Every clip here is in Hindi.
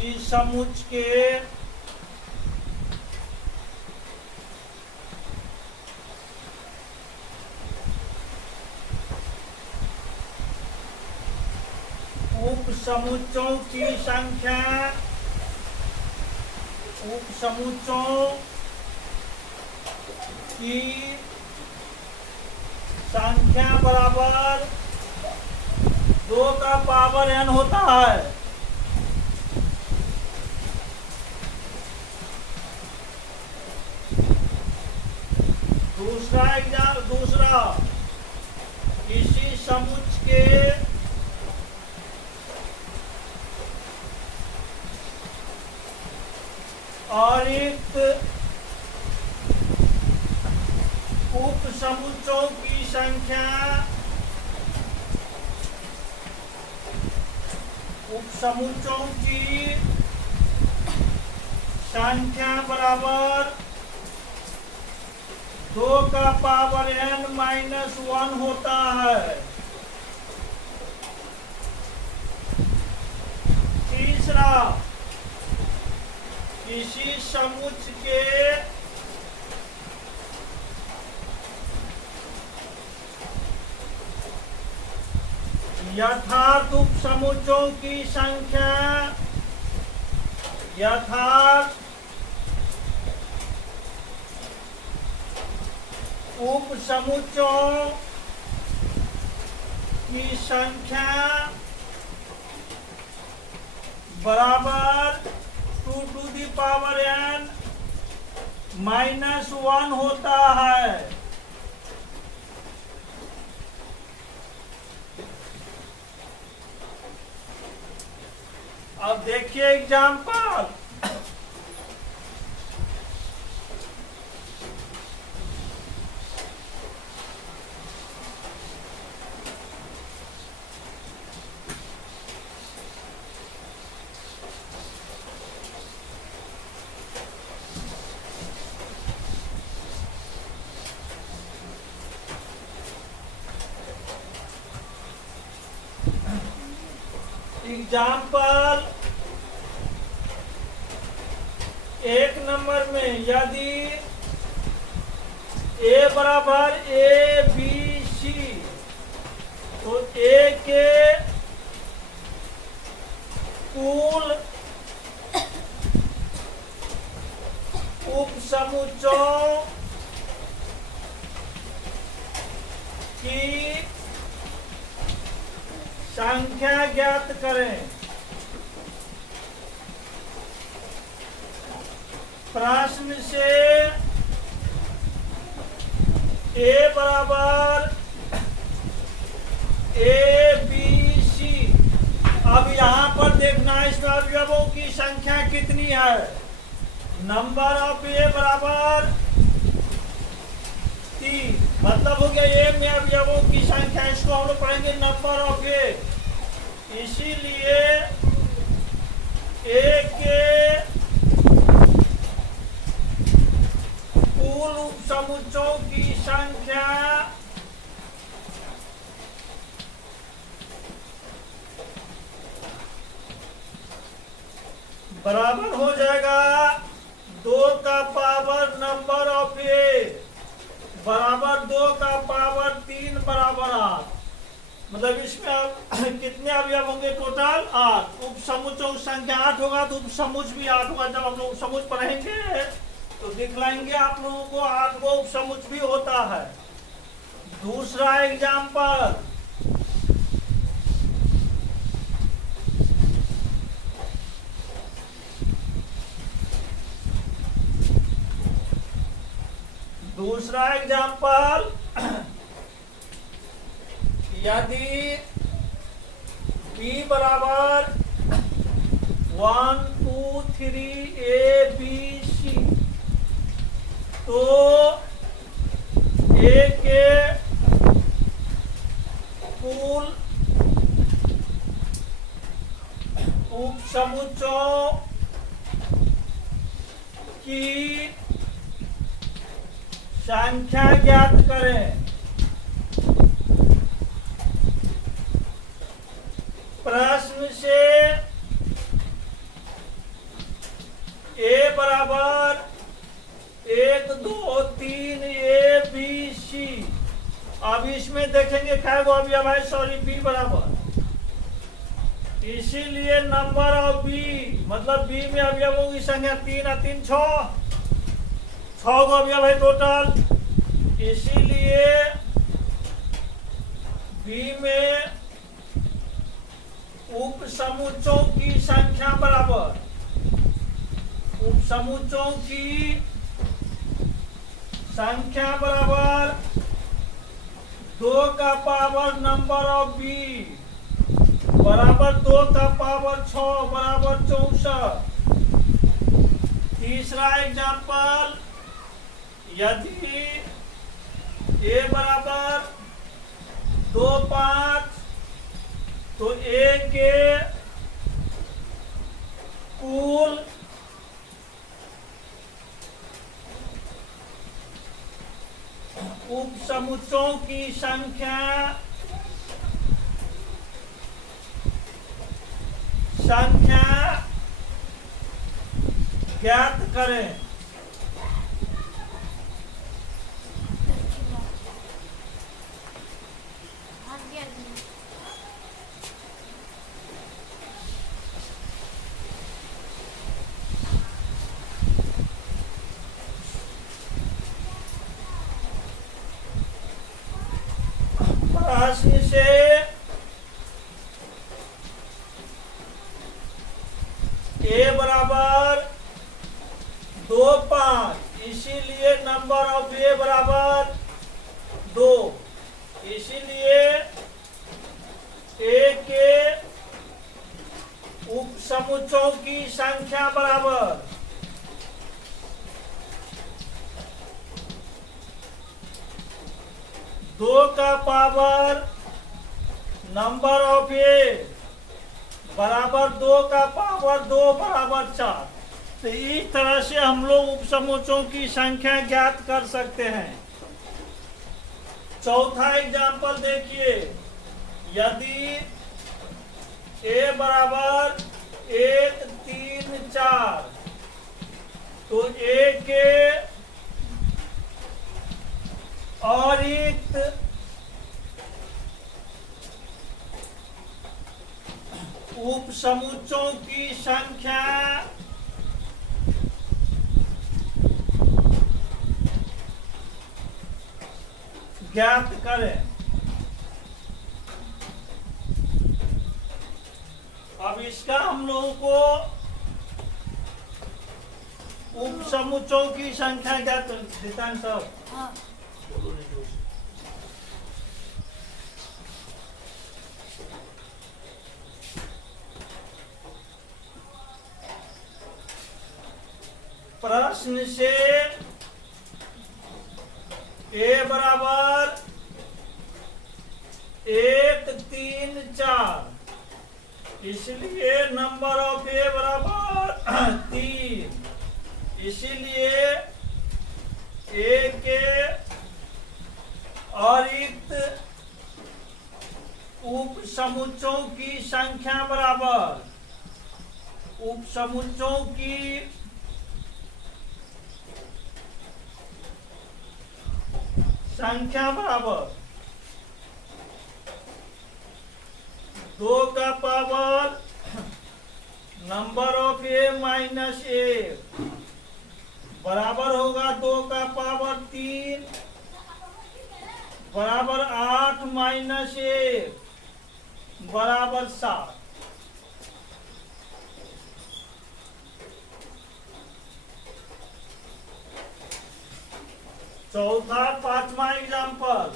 इसी समुच्चय के उपसमुच्चयों की संख्या बराबर 2 का पावर n होता है। दूसरा इसी समुच्चय के अतिरिक्त उपसमुच्चयों की संख्या बराबर 2 का पावर n-1 होता है। तीसरा इसी समुच्चय के यथार्थ उपसमुच्चयों की संख्या बराबर 2 to the power n-1 होता है। अब देखिए एग्जाम्पल। एग्जाम्पल 1 नंबर में यदि a बराबर ABC तो a के कुल उपसमुच्चयों की संख्या ज्ञात करें। प्रश्न से a बराबर ABC। अब यहाँ पर देखना है इसमें अवयवों की संख्या कितनी है। नंबर ऑफ a बराबर 3, मतलब हो गया a में अवयवों की संख्या। इसको हम लोग पढ़ेंगे नंबर ऑफ a। इसीलिए a के कुल उपसमुच्चयों की संख्या बराबर हो जाएगा 2 का पावर नंबर ऑफ a बराबर 2 का पावर 3 बराबर 8। मतलब इसमें अब कितने अवयव होंगे टोटल 8। उपसमुच्चयों की संख्या 8 होगा तो उपसमुच्चय भी 8 होगा। जब हम लोग उपसमुच्चय पढ़ेंगे तो दिखलाएंगे आप लोगों को 8 गो उपसमुच्चय भी होता है। दूसरा एग्जाम्पल यदि b बराबर 1 2 3 ABC तो a के कुल उपसमुच्चयों की संख्या ज्ञात करें। प्रश्न से बराबर 1 2 3 ए बी सी। अब इसमें देखेंगे क्या गो अवयव है, सॉरी बी बराबर, इसीलिए नंबर ऑफ बी मतलब बी में अवयवों की संख्या 3 और 3 6 गो अवयव है टोटल, इसीलिए बी में उप समुच्चयों की संख्या बराबर, उप समुच्चयों की संख्या बराबर 2 का पावर नंबर ऑफ बी बराबर 2 का पावर 6 बराबर 64। तीसरा एग्जाम्पल, यदि ए बराबर 2 5 तो ए के कुल उप समुच्चयों की संख्या ज्ञात करें। प्रश्न से ए बराबर 2 5, इसीलिए नंबर ऑफ ए बराबर 2, इसीलिए ए के उप समुच्चयों की संख्या बराबर 2 का पावर नंबर ऑफ ए बराबर 2 का पावर 2 बराबर 4। तो इस तरह से हम लोग उप समुच्चयों की संख्या ज्ञात कर सकते हैं। चौथा एग्जाम्पल देखिए, यदि ए बराबर 1 3 4 तो ए के अतिरिक्त उप समुच्चयों की संख्या ज्ञात करें। अब इसका हम लोगों को उप समुच्चयों की संख्या ज्ञात देता है सब। प्रश्न से ए बराबर 1 3 4, इसलिए नंबर ऑफ ए बराबर 3, इसीलिए ए के अतिरिक्त उप समुच्चयों की संख्या बराबर, उप समुच्चयों की संख्या बराबर 2 का power number of A minus A बराबर होगा 2 का पावर 3 बराबर 8 माइनस 1 बराबर 7। चौथा 5वां एग्जाम्पल,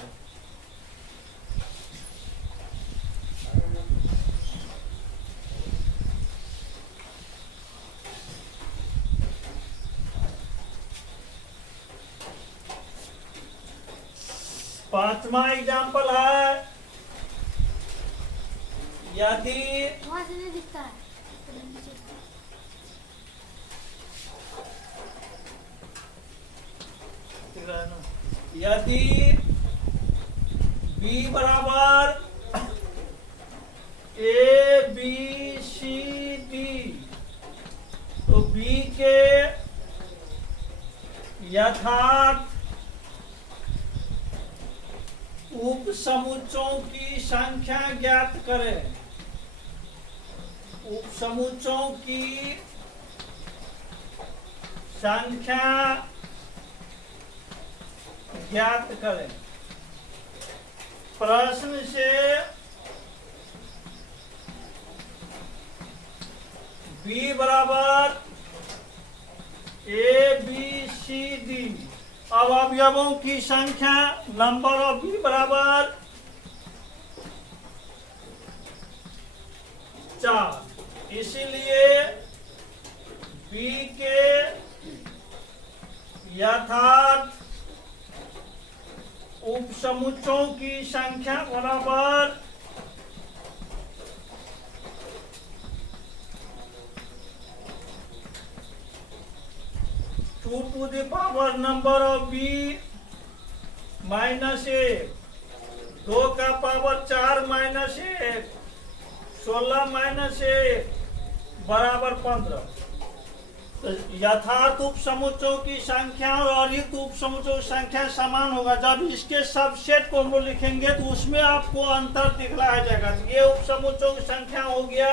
पांचवा एग्जाम्पल है, यदि यदि बी बराबर ए बी सी डी तो बी के यथार्थ उप समुच्चयों की संख्या ज्ञात करें। उप समुच्चयों की संख्या ज्ञात करें। प्रश्न से बी बराबर ए बी सी डी। अब अवयवों की संख्या नंबर ऑफ बी बराबर 4। इसीलिए बी के यथार्थ उप समुच्चयों की संख्या बराबर 2 to the power number of b minus 1, 2 का पावर 4 माइनस 1, 16 माइनस 1 बराबर 15। तो यथार्थ उप समुच्चयों की संख्या और अरिक्त उप समुच्चयों की संख्या समान होगा। जब इसके सबसेट को हम लोग लिखेंगे तो उसमें आपको अंतर दिखलाया जाएगा। ये उप समुच्चयों की संख्या हो गया।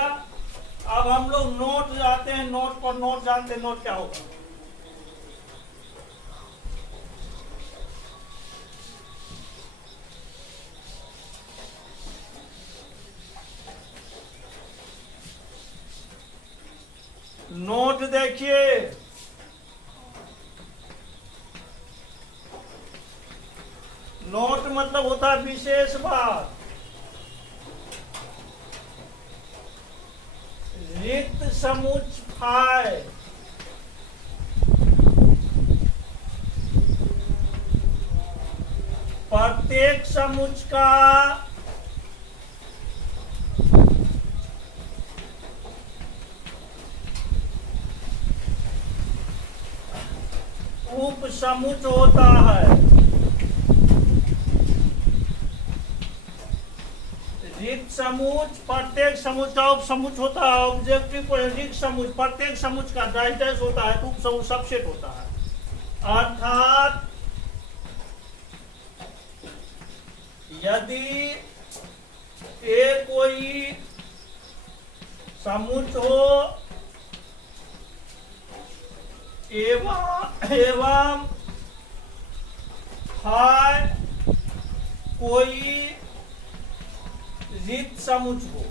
अब हम लोग नोट जाते हैं, नोट पर नोट जानते हैं नोट क्या होगा। नोट देखिए, नोट मतलब होता है विशेष बात। रिक्त समुच्चय प्रत्येक समुच्चय का उप समुच्चय होता है। रिक्त समुच्चय प्रत्येक समुच्चय का उप समुच्चय होता है। ऑब्जेक्टिव रिक्त समुच्चय प्रत्येक समुच्चय का डाइजेस्ट होता है तो उप समुच्चय सबसेट होता है। अर्थात यदि ए कोई समुच्चय हो एवं है कोई रिक्त समुच्चय हो,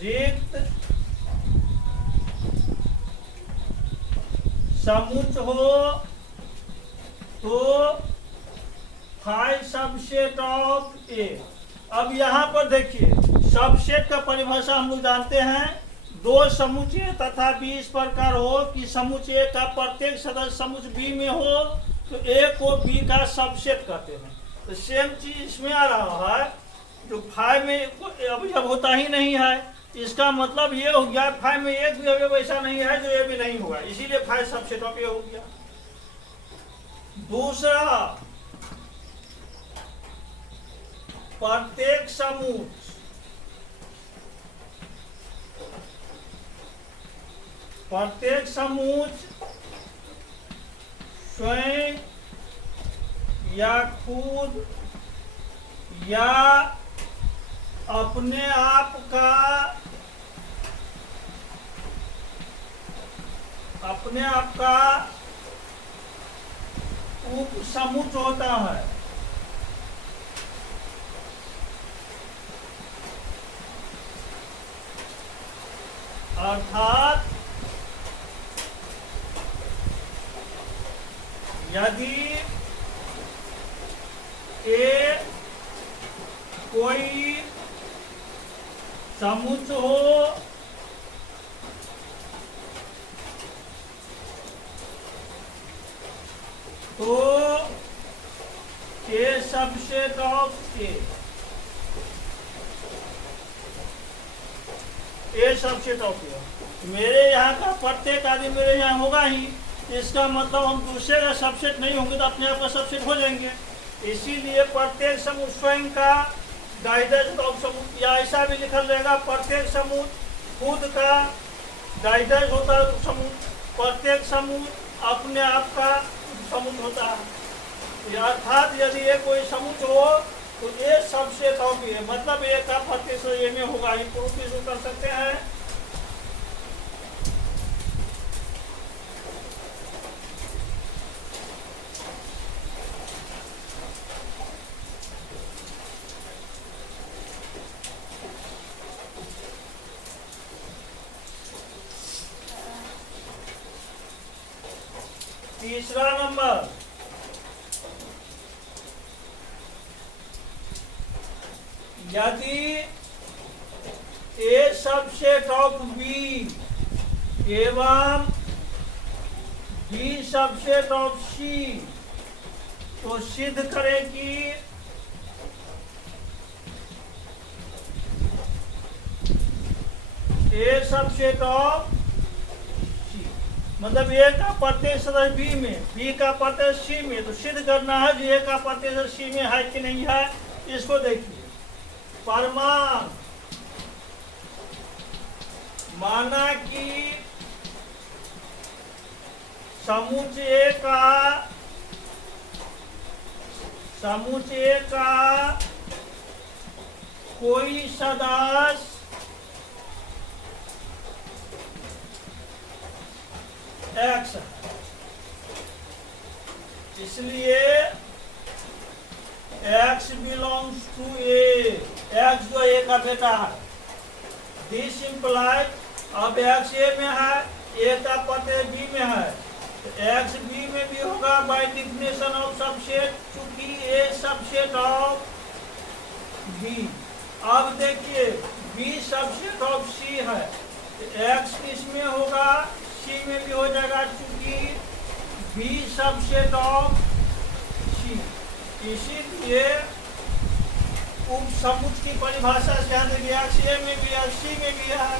रिक्त समुच्चय हो तो फाइव सबसेट ऑफ ए। अब यहां पर देखिए सबसेट का परिभाषा हम लोग जानते हैं। दो समुच्चय तथा बी इस प्रकार हो कि समुच्चय का प्रत्येक सदस्य समुच्चय बी में हो तो ए को बी का सबसेट कहते हैं। तो सेम चीज इसमें आ रहा है। जो फाइव में अवयव होता ही नहीं है, इसका मतलब ये हो गया फाइव में एक भी अवयव ऐसा नहीं है जो ए भी नहीं होगा, इसीलिए फाइव सबसेट ऑफ ए हो गया। दूसरा, प्रत्येक समुच्चय स्वयं या खुद या अपने आप का उप समुच्चय होता है। अर्थात यदि ए कोई समुच्चय हो तो A subset of A, A subset of A. मेरे यहाँ का प्रत्येक आदमी मेरे यहाँ होगा ही, इसका मतलब हम दूसरे का सबसेट नहीं होंगे तो अपने आप का सबसेट हो जाएंगे। इसीलिए प्रत्येक समूह स्वयं का डाइजेस्ट ऑफ समूह, या ऐसा भी लिखा रहेगा प्रत्येक समूह खुद का डाइजेस्ट होता है समूह, प्रत्येक समूह अपने आप का समुच होता है। अर्थात यदि ये कोई समुच हो तो ए सबसेट ऑफ ए, मतलब ए का प्रतिशत ए में होगा, ये प्रूफ भी कर सकते हैं। तीसरा नंबर, यदि ए सबसेट ऑफ बी एवं बी सबसेट ऑफ सी, तो सिद्ध करें कि ए सबसेट ऑफ सी, मतलब ए का प्रतिशत है बी में, बी का प्रतिशत सी में, तो सिद्ध करना है कि ए का प्रतिशत सी में है कि नहीं है। इसको देखिए, प्रमाण, माना कि समुच्चय का कोई सदस्य एक्स है, इसलिए x belongs to A, x जो ए का बेटा है। दिस इम्प्लाइज, अब x ए में है, ए का पते बी में है, तो x बी में भी होगा बाय डिफिनेशन ऑफ सबसेट, चूंकि ए सबसेट ऑफ बी। अब देखिए बी सबसेट ऑफ सी है, तो x किस में होगा, सी में भी हो जाएगा, चूंकि बी सबसेट ऑफ सी। इसीलिए उपसमुच की परिभाषा से एक्स ए में भी है, सी में भी है,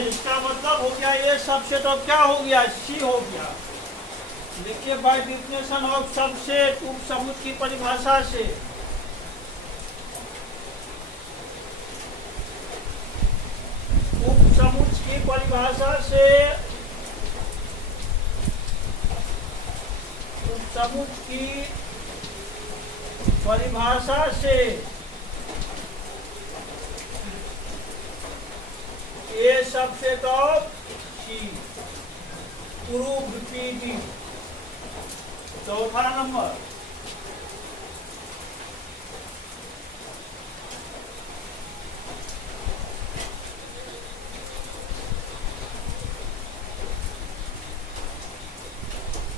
इसका मतलब हो गया ये सबसेट ऑफ क्या हो गया, सी हो गया। देखिए बाय डिफिनेशन ऑफ सबसेट, उपसमुच की परिभाषा से, उपसमुच की परिभाषा से, उपसमुच की परिभाषा से A subset of C, proved PD. चौथा नंबर,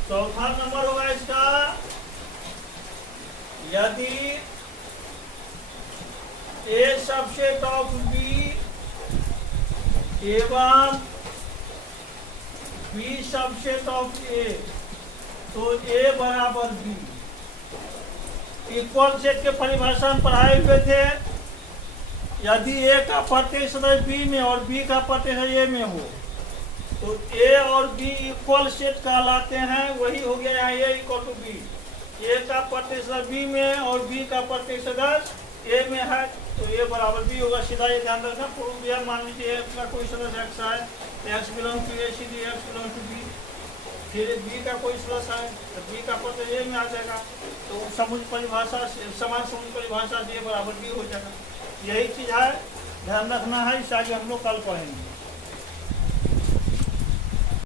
चौथा नंबर होगा इसका, यदि ए सबसेट ऑफ बी एवं बी सबसेट ऑफ ए, तो ए बराबर बी। इक्वल सेट के परिभाषा में पढ़ाए हुए थे, यदि ए का प्रतिशत बी में और बी का प्रतिशत ए में हो, तो ए और बी इक्वल सेट कहलाते हैं। वही हो गया यहाँ ए इक्वल टू बी, ए का प्रतिशत बी में और बी का प्रतिशत ए में है, तो ए बराबर बी होगा। सीधा ये ध्यान रखना, प्रूफ दिया, मान लीजिए ए का कोई सदस्य एक्स है, एक्स बिलोंग टू ए, सीधी एक्स बिलोंग टू बी, फिर बी का कोई सदस्य है तो बी का प्रतिशत ए में आ जाएगा, तो समुच परिभाषा से, समान समुच परिभाषा से ए बराबर बी हो जाएगा। यही चीज़ है, ध्यान रखना है, इस आगे हम लोग कल पढ़ेंगे।